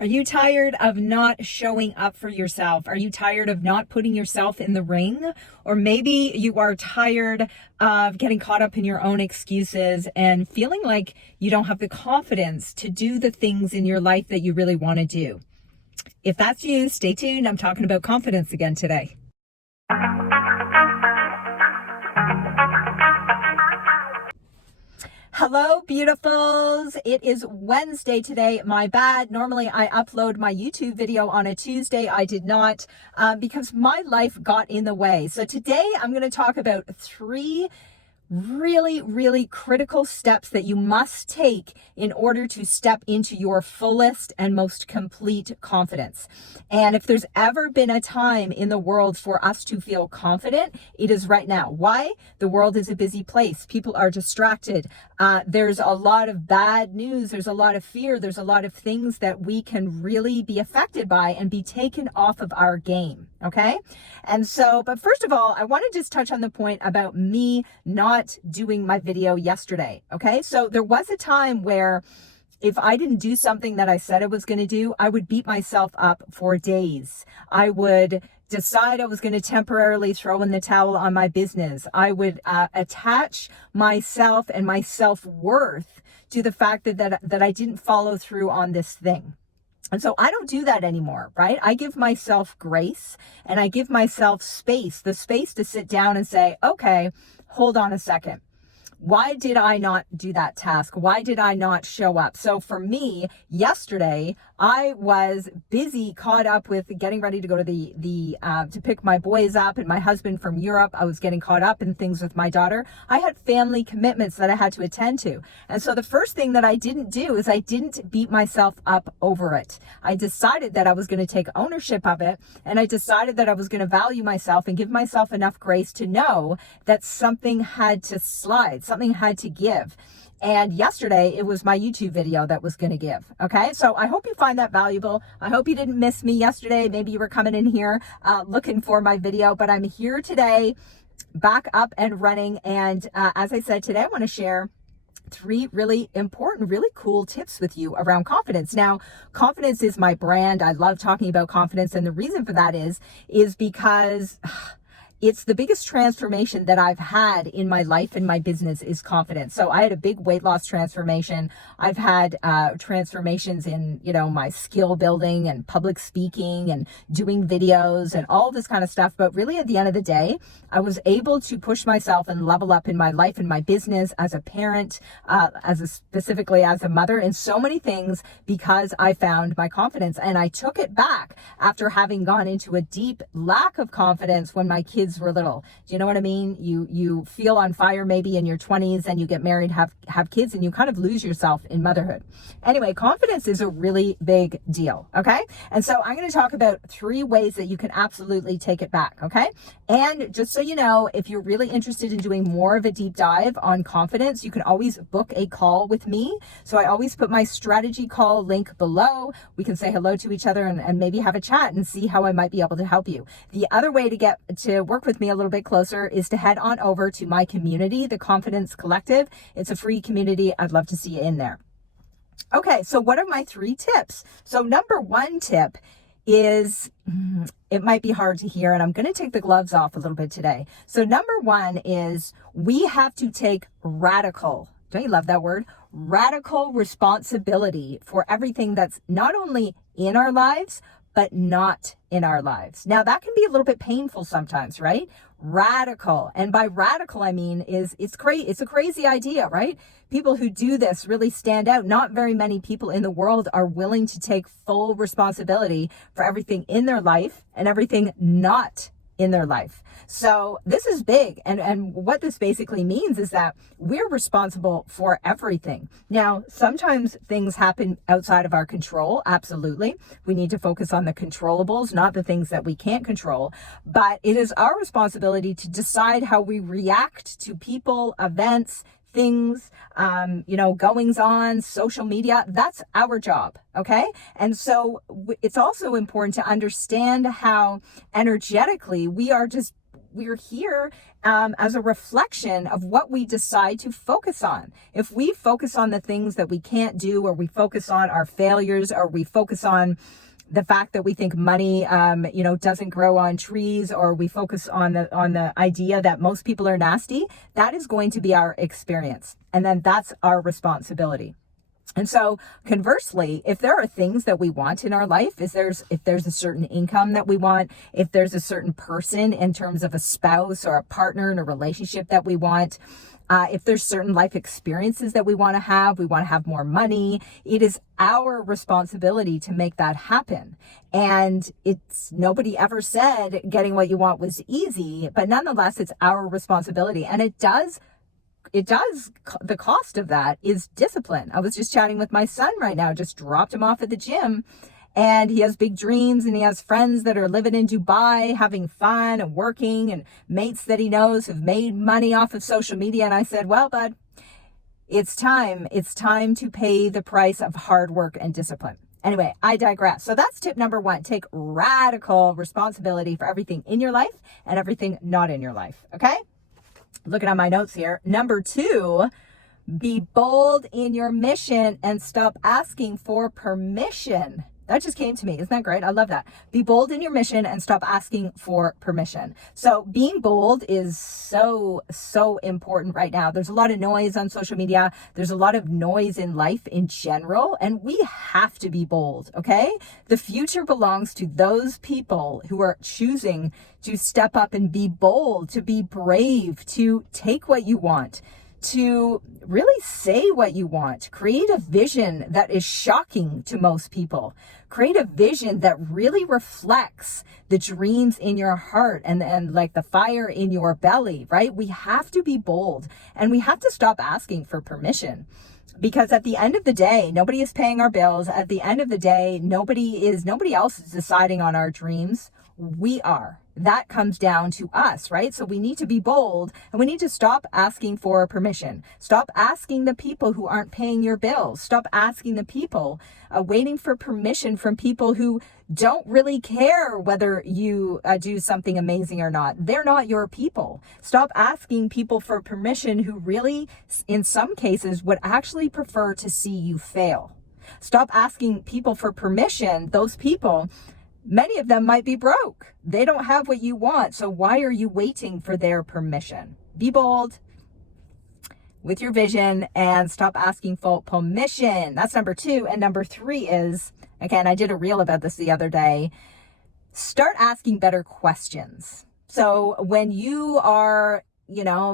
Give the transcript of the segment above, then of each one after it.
Are you tired of not showing up for yourself? Are you tired of not putting yourself in the ring? Or maybe you are tired of getting caught up in your own excuses and feeling like you don't have the confidence to do the things in your life that you really want to do. If that's you, stay tuned. I'm talking about confidence again today. Hello, beautifuls. It is Wednesday today. My bad. Normally I upload my YouTube video on a Tuesday. I did not because my life got in the way. So today I'm going to talk about 3 really critical steps that you must take in order to step into your fullest and most complete confidence. And if there's ever been a time in the world for us to feel confident, it is right now. Why? The world is a busy place. People are distracted. There's a lot of bad news. There's a lot of fear. There's a lot of things that we can really be affected by and be taken off of our game. Okay. And so, but first of all, I want to just touch on the point about me not doing my video yesterday. Okay. So there was a time where if I didn't do something that I said I was going to do, I would beat myself up for days. I would decide I was going to temporarily throw in the towel on my business. I would attach myself and my self-worth to the fact that I didn't follow through on this thing. And so I don't do that anymore, right? I give myself grace and I give myself space, the space to sit down and say, okay, hold on a second. Why did I not do that task? Why did I not show up? So for me, yesterday, I was busy, caught up with getting ready to go to to pick my boys up and my husband from Europe. I was getting caught up in things with my daughter. I had family commitments that I had to attend to. And so the first thing that I didn't do is I didn't beat myself up over it. I decided that I was going to take ownership of it. And I decided that I was going to value myself and give myself enough grace to know that something had to slide. Something had to give. And yesterday it was my YouTube video that was going to give. Okay. So I hope you find that valuable. I hope you didn't miss me yesterday. Maybe you were coming in here looking for my video, but I'm here today, back up and running. And as I said, today I want to share 3 really important, really cool tips with you around confidence. Now, confidence is my brand. I love talking about confidence. And the reason for that is because it's the biggest transformation that I've had in my life and my business is confidence. So I had a big weight loss transformation. I've had transformations in, my skill building and public speaking and doing videos and all this kind of stuff. But really at the end of the day, I was able to push myself and level up in my life and my business as a parent, specifically as a mother, and so many things because I found my confidence. And I took it back after having gone into a deep lack of confidence when my kids were little. Do you know what I mean? You feel on fire maybe in your 20s and you get married, have kids, and you kind of lose yourself in motherhood. Anyway, confidence is a really big deal. Okay. And so I'm going to talk about 3 ways that you can absolutely take it back. Okay. And just so you know, if you're really interested in doing more of a deep dive on confidence, you can always book a call with me. So I always put my strategy call link below. We can say hello to each other and maybe have a chat and see how I might be able to help you. The other way to get to work with me a little bit closer is to head on over to my community, the Confidence Collective. It's a free community. I'd love to see you in there. Okay, so what are my 3 tips? So number 1 tip is, it might be hard to hear, and I'm going to take the gloves off a little bit today. So number 1 is we have to take radical, don't you love that word? Radical responsibility for everything that's not only in our lives, but not in our lives. Now that can be a little bit painful sometimes, right? Radical. And by radical, I mean it's a crazy idea, right? People who do this really stand out. Not very many people in the world are willing to take full responsibility for everything in their life and everything not in their life. So this is big. And what this basically means is that we're responsible for everything. Now, sometimes things happen outside of our control. Absolutely. We need to focus on the controllables, not the things that we can't control. But it is our responsibility to decide how we react to people, events, things, goings on, social media. That's our job. Okay. And so it's also important to understand how energetically we are just we're here as a reflection of what we decide to focus on. If we focus on the things that we can't do, or we focus on our failures, or we focus on the fact that we think money, doesn't grow on trees, or we focus on the idea that most people are nasty, that is going to be our experience. And then that's our responsibility. And so conversely, if there are things that we want in our life, if there's a certain income that we want, if there's a certain person in terms of a spouse or a partner in a relationship that we want, if there's certain life experiences that we want to have more money, it is our responsibility to make that happen. And nobody ever said getting what you want was easy, but nonetheless, it's our responsibility. And the cost of that is discipline. I was just chatting with my son right now, just dropped him off at the gym, and he has big dreams, and he has friends that are living in Dubai, having fun and working, and mates that he knows have made money off of social media. And I said, well, bud, it's time to pay the price of hard work and discipline. Anyway, I digress. So that's tip number 1. Take radical responsibility for everything in your life and everything not in your life. Okay? Looking at my notes here. Number 2, be bold in your mission and stop asking for permission. That just came to me. Isn't that great? I love that. Be bold in your mission and stop asking for permission. So being bold is so important right now. There's a lot of noise on social media. There's a lot of noise in life in general, and we have to be bold, okay? The future belongs to those people who are choosing to step up and be bold, to be brave, to take what you want, to really say what you want. Create a vision that is shocking to most people. Create a vision that really reflects the dreams in your heart and like the fire in your belly, right? We have to be bold, and we have to stop asking for permission. Because at the end of the day, nobody is paying our bills. At the end of the day, nobody else is deciding on our dreams. We are. That comes down to us, right? So we need to be bold, and we need to stop asking for permission. Stop asking the people who aren't paying your bills. Stop asking the people, waiting for permission from people who don't really care whether you do something amazing or not. They're not your people. Stop asking people for permission who really, in some cases, would actually prefer to see you fail. Stop asking people for permission. Those people, many of them might be broke. They don't have what you want. So why are you waiting for their permission? Be bold with your vision and stop asking for permission. That's number 2. And number 3 is, again, I did a reel about this the other day. Start asking better questions. So when you are,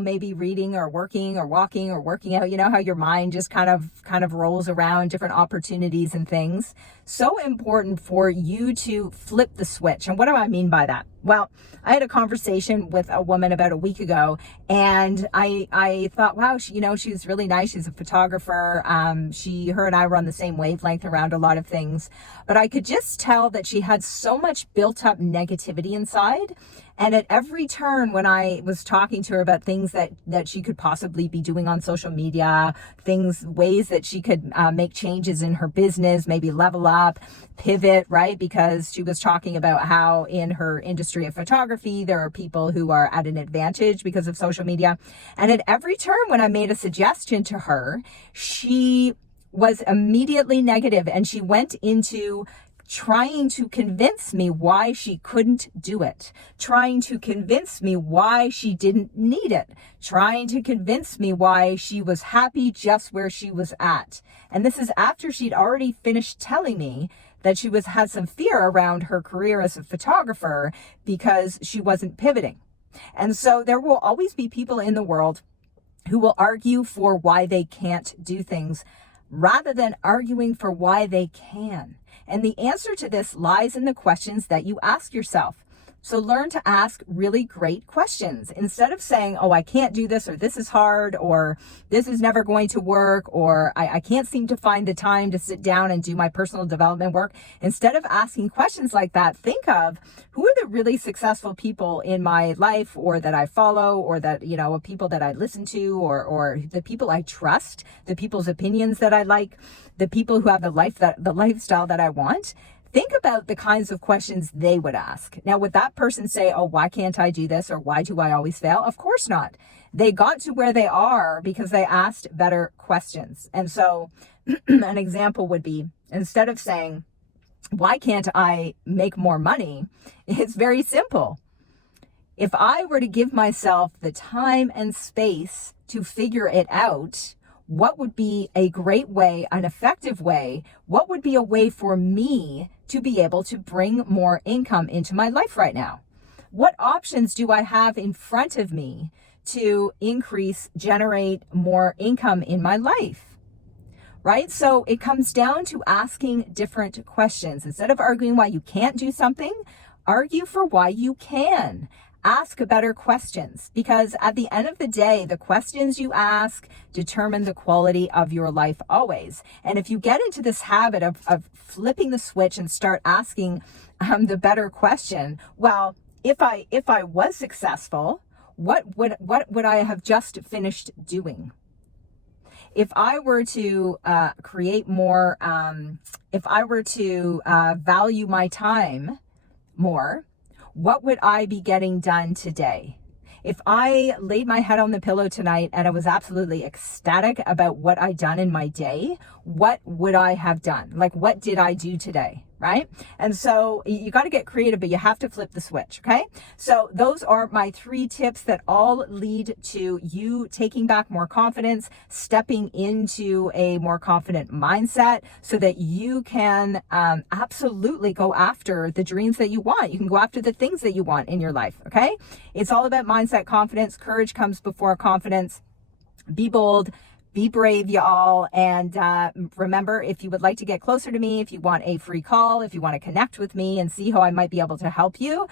maybe reading or working or walking or working out, how your mind just kind of rolls around different opportunities and things. So important for you to flip the switch. And what do I mean by that? Well, I had a conversation with a woman about a week ago, and I thought, wow, she's really nice. She's a photographer. Her and I were on the same wavelength around a lot of things, but I could just tell that she had so much built up negativity inside. And at every turn when I was talking to her about things that she could possibly be doing on social media, ways that she could make changes in her business, maybe level up, pivot, right? Because she was talking about how in her industry of photography, there are people who are at an advantage because of social media. And at every turn when I made a suggestion to her, she was immediately negative, and she went into trying to convince me why she couldn't do it, trying to convince me why she didn't need it, trying to convince me why she was happy just where she was at. And this is after she'd already finished telling me that she had some fear around her career as a photographer because she wasn't pivoting. And so there will always be people in the world who will argue for why they can't do things rather than arguing for why they can. And the answer to this lies in the questions that you ask yourself. So learn to ask really great questions. Instead of saying, oh, I can't do this, or this is hard, or this is never going to work, or I can't seem to find the time to sit down and do my personal development work. Instead of asking questions like that, think of who are the really successful people in my life, or that I follow, or that, people that I listen to, or the people I trust, the people's opinions that I like, the people who have the lifestyle that I want. think about the kinds of questions they would ask. Now, would that person say, oh, why can't I do this? Or why do I always fail? Of course not. They got to where they are because they asked better questions. And so an example would be, instead of saying, why can't I make more money? It's very simple. If I were to give myself the time and space to figure it out, what would be a great way, an effective way? What would be a way for me to be able to bring more income into my life right now? What options do I have in front of me to generate more income in my life? Right? So it comes down to asking different questions. Instead of arguing why you can't do something, argue for why you can. Ask better questions, because at the end of the day, the questions you ask determine the quality of your life always. And if you get into this habit of flipping the switch and start asking the better question, well, if I was successful, what would I have just finished doing? If I were to create more, if I were to value my time more, what would I be getting done today? If I laid my head on the pillow tonight and I was absolutely ecstatic about what I'd done in my day, what would I have done? Like, what did I do today? Right? And so you got to get creative, but you have to flip the switch. Okay. So those are my 3 tips that all lead to you taking back more confidence, stepping into a more confident mindset so that you can absolutely go after the dreams that you want. You can go after the things that you want in your life. Okay. It's all about mindset, confidence. Courage comes before confidence. Be bold. Be brave, y'all. And remember, if you would like to get closer to me, if you want a free call, if you want to connect with me and see how I might be able to help you,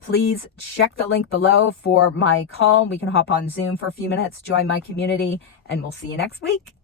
please check the link below for my call. We can hop on Zoom for a few minutes, join my community, and we'll see you next week.